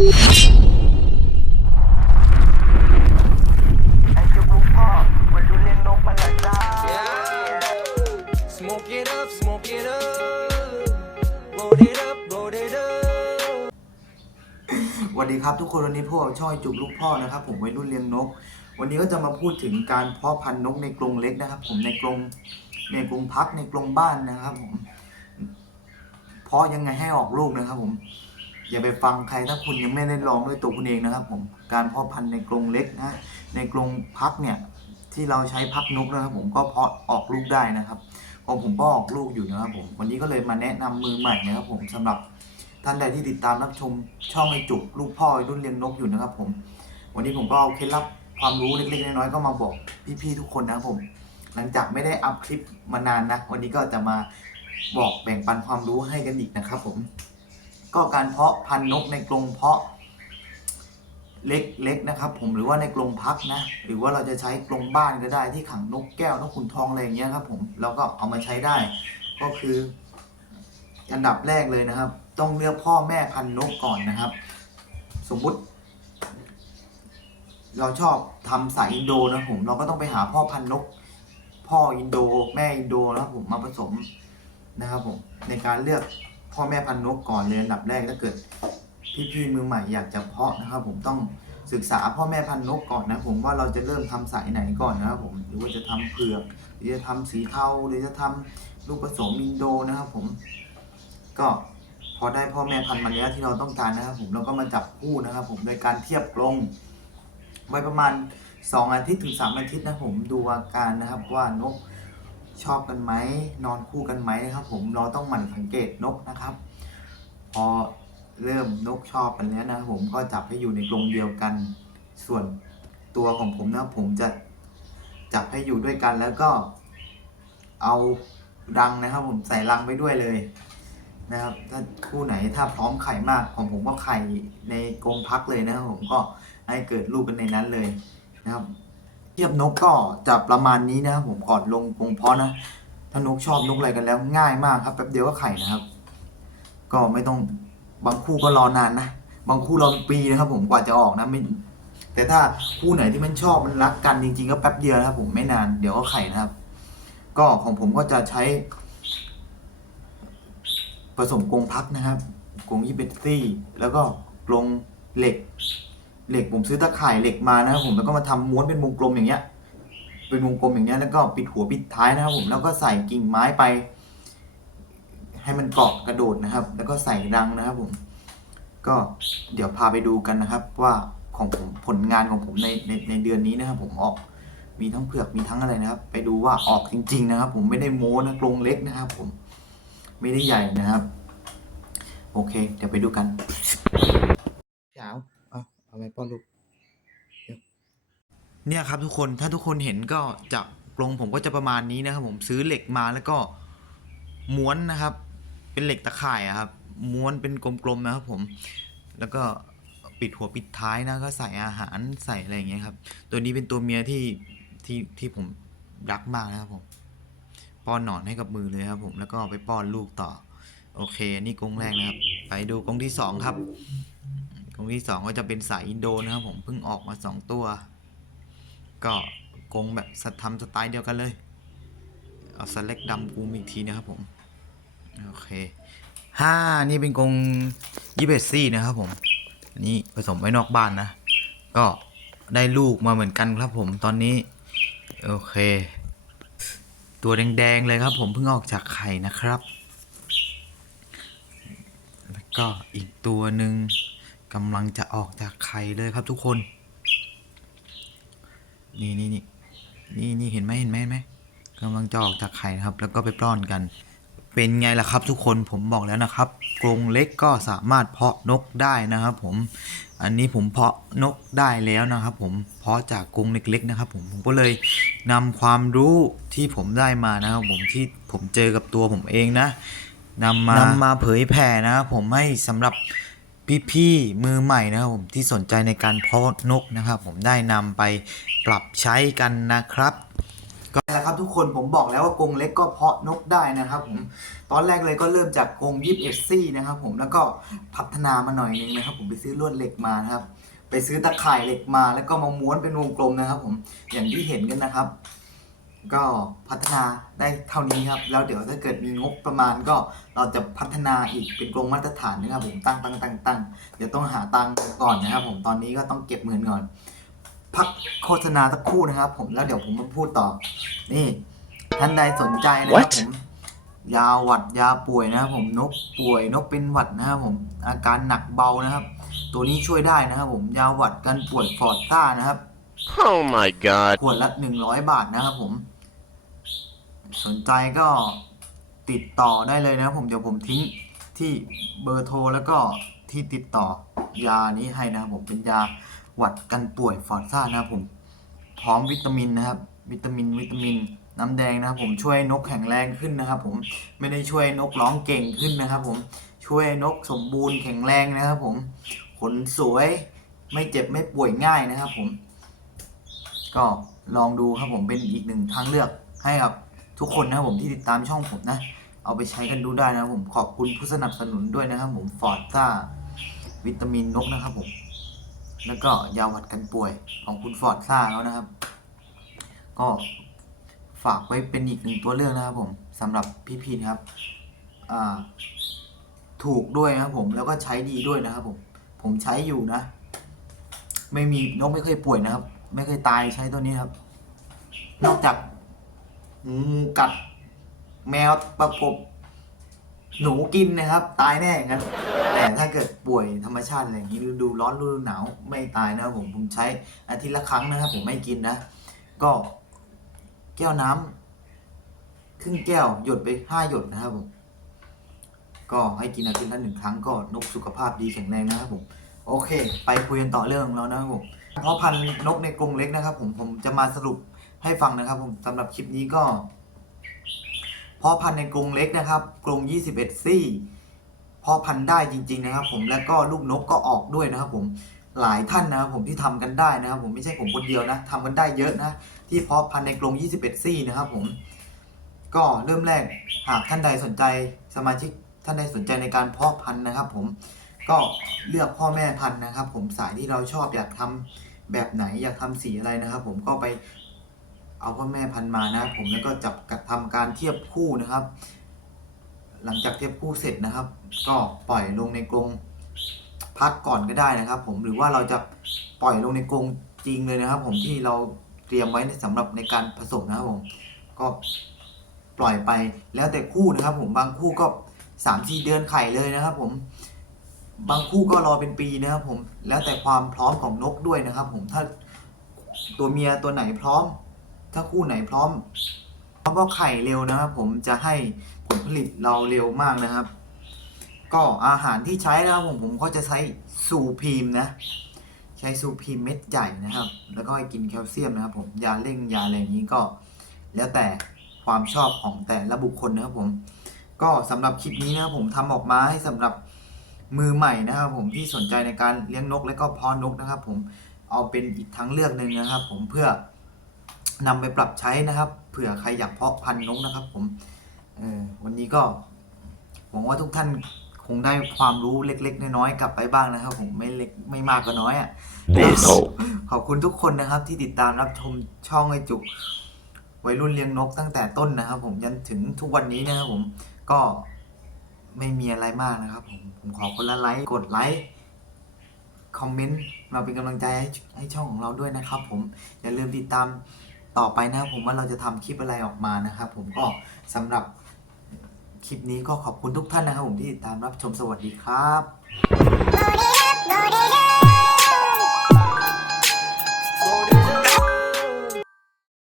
วัสดีครับทุกคนวันนี้พวกเราช่อยจุกลูกพ่อนะครับ ผมวัยรุ่นเลี้ยงนก วันนี้ก็จะมาพูดถึงการเพาะพันธุ์นกในกรงเล็กนะครับ ผมในกรงในกรงพักในกรงบ้านนะครับ ผมเพาะยังไงให้ออกลูกนะครับ ผม อย่าไปฟังใครถ้าคุณยังไม่ได้ลองด้วยตัวคุณเองนะครับ ผมการเพาะพันธุ์ในกรงเล็กนะในกรงพักเนี่ยที่เราใช้พักนกนะครับ ผมก็เพาะออกลูกได้นะครับของผมก็ออกลูกอยู่นะครับผมวันนี้ก็เลยมาแนะนำมือใหม่นะครับ ผมสำหรับท่านใดที่ติดตามรับชมช่องไอจุกลูกพ่อรุ่นเลี้ยงนกอยู่นะครับ ผม วันนี้ผมก็เอาเคล็ดลับความรู้เล็กๆน้อยๆก็มาบอกพี่ๆทุกคนนะครับผม หลังจากไม่ได้อัพคลิปมานานนะ วันนี้ก็จะมาบอกแบ่งปันความรู้ให้กันอีกนะครับผม ก็การเพาะพันธุ์นกในกรงเพาะเล็กๆนะครับ ผมหรือว่าในกรงพักนะ หรือว่าเราจะใช้กรงบ้านก็ได้ที่ขังนกแก้วนกขุนทองอะไรอย่างเงี้ยครับ ผมเราก็เอามาใช้ได้ ก็คือ อันดับแรกเลยนะครับ ต้องเลือกพ่อแม่พันธุ์นกก่อนนะครับ สมมุติ เราชอบทำสายอินโดนะผมเราก็ต้องไปหาพ่อพันธุ์นก พ่ออินโด แม่อินโดนะครับผมมาผสมนะครับผมในการเลือก พ่อแม่พันธุ์นกก่อนเลยอันดับแรกถ้าเกิดพี่ๆมือใหม่อยากจะเพาะนะครับ ผมต้องศึกษาพ่อแม่พันธุ์นกก่อนนะ ผมว่าเราจะเริ่มทำสายไหนก่อนนะครับ ผมหรือว่าจะทำเผือกหรือจะทำสีเทาหรือจะทำลูกผสมอินโดนะครับ ผม ก็พอได้พ่อแม่พันธุ์มาแล้วที่เราต้องการนะครับ ผมเราก็มาจับคู่นะครับ ผมโดยการเทียบกรงไว้ประมาณ 2 อาทิตย์ถึง 3 อาทิตย์นะผมดูอาการนะครับว่านก ชอบกันไหมนอนคู่กันไหมนะครับ ผมเราต้องหมั่นสังเกตนกนะครับ พอเริ่มนกชอบกันแล้วนะผมก็จับให้อยู่ในกรงเดียวกัน ส่วนตัวของผมนะผมจะจับให้อยู่ด้วยกันแล้วก็ เอารังนะครับ ผมใส่รังไปด้วยเลยนะครับ ถ้าคู่ไหนถ้าพร้อมไข่มากของผมก็ไข่ในกรงพักเลยนะครับผมก็ให้เกิดลูกกันในนั้นเลยนะครับ เทียบนกก็จะประมาณนี้นะครับผมก่อนลงกรงเพาะนะ ถ้านกชอบนกอะไรกันแล้วง่ายมากครับแป๊บเดียวก็ไข่นะครับ ก็ไม่ต้องบางคู่ก็รอนานนะ บางคู่รอปีนะครับ ผมกว่าจะออกนะไม่แต่ถ้าคู่ไหนที่มันชอบมันรักกันจริงๆก็แป๊บเดียวนะครับ ผมไม่นานเดี๋ยวก็ไข่นะครับ ก็ของผมก็จะใช้ผสมกรงพักนะครับกรงยี่เบตซี่แล้วก็กรงเหล็ก เหล็กผมซื้อตะข่ายเหล็กมานะครับผมแล้วก็มาทำม้วนเป็นวงกลมอย่างเงี้ย เป็นวงกลมอย่างเงี้ยแล้วก็ปิดหัวปิดท้ายนะครับผมแล้วก็ใส่กิ่งไม้ไป ให้มันเกาะกระโดดนะครับ แล้วก็ใส่รังนะครับผม ก็เดี๋ยวพาไปดูกันนะครับ ว่าของผมผลงานของผมในในในเดือนนี้นะครับ ผมออกมีทั้งเผือกมีทั้งอะไรนะครับ ไปดูว่าออกจริง ๆ นะครับ ผมไม่ได้โม้นะกรงเล็กนะครับ ผมไม่ได้ใหญ่นะครับ โอเค เดี๋ยวไปดูกัน เอาไปป้อนลูกเนี่ยครับทุกคนถ้าทุกคนเห็นก็จะกรงผมก็จะประมาณนี้นะครับ ผมซื้อเหล็กมาแล้วก็ม้วนนะครับ เป็นเหล็กตะข่ายอะครับ ม้วนเป็นกลมๆนะครับผม แล้วก็ปิดหัวปิดท้ายนะก็ใส่อาหารใส่อะไรอย่างเงี้ยครับ ตัวนี้เป็นตัวเมียที่ที่ที่ผมรักมากนะครับผมป้อนหนอนให้กับมือเลยครับผมแล้วก็เอาไปป้อนลูกต่อ โอเคนี่กรงแรกนะครับ ไปดูกรงที่สองครับ รงที่สองก็จะเป็นสายอินโดนะครับผมเพิ่งออกมาสองตัว ก็กรงแบบสัตทำสไตล์เดียวกันเลย เอาสเล็กดำกูมอีกทีนะครับผม โอเคห้านี่เป็นกรงยี่เบซี่นะครับผม อันนี้ผสมไว้นอกบ้านนะ ก็ได้ลูกมาเหมือนกันครับผมตอนนี้ โอเค ตัวแดงๆเลยครับผมเพิ่งออกจากไข่นะครับ แล้วก็อีกตัวหนึ่ง กำลังจะออกจากไข่เลยครับทุกคน นี่นี่นี่นี่นี่เห็นไหมเห็นไหมเห็นไหมกำลังจะออกจากไข่นะครับ แล้วก็ไปปล้อนกัน เป็นไงล่ะครับทุกคนผมบอกแล้วนะครับกรงเล็กก็สามารถเพาะนกได้นะครับ ผม อันนี้ผมเพาะนกได้แล้วนะครับ ผมเพาะจากกรงเล็กๆนะครับ ผมผมก็เลยนำความรู้ที่ผมได้มานะครับ ผมที่ผมเจอกับตัวผมเองนะนำมานำมาเผยแผ่นะครับผมให้สำหรับ พี่ๆมือใหม่นะครับผมที่สนใจในการเพาะนกนะครับ ผมได้นำไปปรับใช้กันนะครับก็แหละครับทุกคนผมบอกแล้วว่ากรงเล็กก็เพาะนกได้นะครับผมตอนแรกเลยก็เริ่มจากกรงยิบเอซี่นะครับผมแล้วก็พัฒนามาหน่อยนึงนะครับ ผมไปซื้อลวดเหล็กมานะครับ ไปซื้อตะข่ายเหล็กมาแล้วก็มาม้วนเป็นวงกลมนะครับ ผมอย่างที่เห็นกันนะครับ ก็พัฒนาได้เท่านี้ครับแล้วเดี๋ยวถ้าเกิดมีงบประมาณก็เราจะพัฒนาอีกเป็นกรงมาตรฐานนะครับผมตั้งตั้งตั้งตั้งเดี๋ยวต้องหาตังค์ก่อนนะครับ ผมตอนนี้ก็ต้องเก็บเงินก่อนพักโฆษณาสักครู่นะครับ ผมแล้วเดี๋ยวผมมาพูดต่อ นี่ ท่านใดสนใจนะครับ What? ผมยาหวัดยาป่วยนะครับผมนกป่วยนกเป็นหวัดนะครับผมอาการหนักเบานะครับ ตัวนี้ช่วยได้นะครับ ผมยาหวัดกันป่วยฟอร์ต้านะครับ Oh my god. ขวดละหนึ่งร้อยบาทนะครับผม สนใจก็ติดต่อได้เลยนะครับผมเดี๋ยวผมทิ้งที่เบอร์โทรแล้วก็ที่ติดต่อยานี้ให้นะครับผมเป็นยาหวัดกันป่วยฟอร์ซ่านะครับผม พร้อมวิตามินนะครับ วิตามินวิตามิน น้ำแดงนะครับผมช่วยนกแข็งแรงขึ้นนะครับ ผมไม่ได้ช่วยนกร้องเก่งขึ้นนะครับ ผมช่วยนกสมบูรณ์แข็งแรงนะครับ ผมขนสวยไม่เจ็บไม่ป่วยง่ายนะครับ ผม ก็ลองดูครับผมเป็นอีกหนึ่งทางเลือกให้กับทุกคนนะครับผมที่ติดตามช่องผมนะ เอาไปใช้กันดูได้นะครับผมขอบคุณผู้สนับสนุนด้วยนะครับผมฟอร์ดซ่าวิตามินนกนะครับผมแล้วก็ยาหวัดกันป่วยของคุณฟอร์ดซ่าเขานะครับ ก็ฝากไว้เป็นอีกหนึ่งตัวเลือกนะครับผมสำหรับพี่ๆนครับถูกด้วยนะครับผมแล้วก็ใช้ดีด้วยนะครับผมผมใช้อยู่นะ ไม่มีนกไม่เคยป่วยนะครับ ไม่เคยตายใช้ตัวนี้ครับ นอกจากงูกัด แมวประกบ หนูกินนะครับ ตายแน่งั้นแต่ถ้าเกิดป่วยธรรมชาติอะไรอย่างนี้ฤดูร้อนฤดูหนาวไม่ตายนะครับผมผมใช้อาทิตย์ละครั้งนะครับ ผมไม่กินนะ ก็แก้วน้ำครึ่งแก้วหยดไปห้าหยดนะครับผมก็ให้กินอาทิตย์ละหนึ่งครั้งก็นกสุขภาพดีแข็งแรงนะครับผม โอเค ไปคุยกันต่อเรื่องของเรานะครับผม เพาะพันธุ์นกในกรงเล็กนะครับ ผมผมจะมาสรุปให้ฟังนะครับ ผมสำหรับคลิปนี้ก็เพาะพันธุ์ในกรงเล็กนะครับกรง 21 ซี่เพาะพันธุ์ได้จริง ๆ นะครับ ผมแล้วก็ลูกนกก็ออกด้วยนะครับ ผมหลายท่านนะครับผมที่ทำกันได้นะครับ ผมไม่ใช่ผมคนเดียวนะทำกันได้เยอะนะ ที่เพาะพันธุ์ในกรง 21 ซี่นะครับ ผมก็เริ่มแรกหากท่านใดสนใจสมาชิกท่านใดสนใจในการเพาะพันธุ์นะครับ ผม ก็เลือกพ่อแม่พันธุ์นะครับ ผมสายที่เราชอบอยากทำแบบไหนอยากทำสีอะไรนะครับ ผมก็ไปเอาพ่อแม่พันธุ์มานะผมแล้วก็จับกับทำการเทียบคู่นะครับ หลังจากเทียบคู่เสร็จนะครับ ก็ปล่อยลงในกรงพักก่อนก็ได้นะครับ ผมหรือว่าเราจะปล่อยลงในกรงจริงเลยนะครับ ผมที่เราเตรียมไว้ในสำหรับในการผสมนะครับผมก็ปล่อยไปแล้วแต่คู่นะครับ ผมบางคู่ก็สามสี่เดือนไข่เลยนะครับ ผม บางคู่ก็รอเป็นปีนะครับผมแล้วแต่ความพร้อมของนกด้วยนะครับ ผมถ้าตัวเมียตัวไหนพร้อม ถ้าคู่ไหนพร้อมพร้อมก็ไข่เร็วนะครับผมจะให้ผลผลิตเราเร็วมากนะครับ ก็อาหารที่ใช้นะครับผมผมก็จะใช้ซูพีมนะ ใช้ซูพีมเม็ดใหญ่นะครับ แล้วก็ให้กินแคลเซียมนะครับ ผมยาเร่งยาอะไรอย่างนี้ก็ แล้วแต่ความชอบของแต่ละบุคคลนะครับผม ก็สำหรับคลิปนี้นะครับผมทำออกมาให้สำหรับ มือใหม่นะครับ ผมที่สนใจในการเลี้ยงนกและก็เพาะนกนะครับ ผมเอาเป็นอีกทางเลือกหนึ่งนะครับ ผมเพื่อนำไปปรับใช้นะครับเผื่อใครอยากเพาะพันธุ์นกนะครับ ผมเออวันนี้ก็หวังว่าทุกท่านคงได้ความรู้เล็ก ๆ น้อยๆกลับไปบ้างนะครับ ผมไม่เล็กไม่มากก็น้อยอะ This. ขอบคุณทุกคนนะครับ ที่ติดตามรับชมช่องไอจุกวัยรุ่นเลี้ยงนกตั้งแต่ต้นนะครับ ผมยันถึงทุกวันนี้นะครับผมก็ ไม่มีอะไรมากนะครับผมผมขอคนละไลค์กดไลค์คอมเมนต์มาเป็นกำลังใจให้ให้ช่องของเราด้วยนะครับ ผมอย่าลืมติดตามต่อไปนะครับผมว่าเราจะทำคลิปอะไรออกมานะครับ ผมก็สำหรับคลิปนี้ก็ขอบคุณทุกท่านนะครับผมที่ติดตามรับชมสวัสดีครับ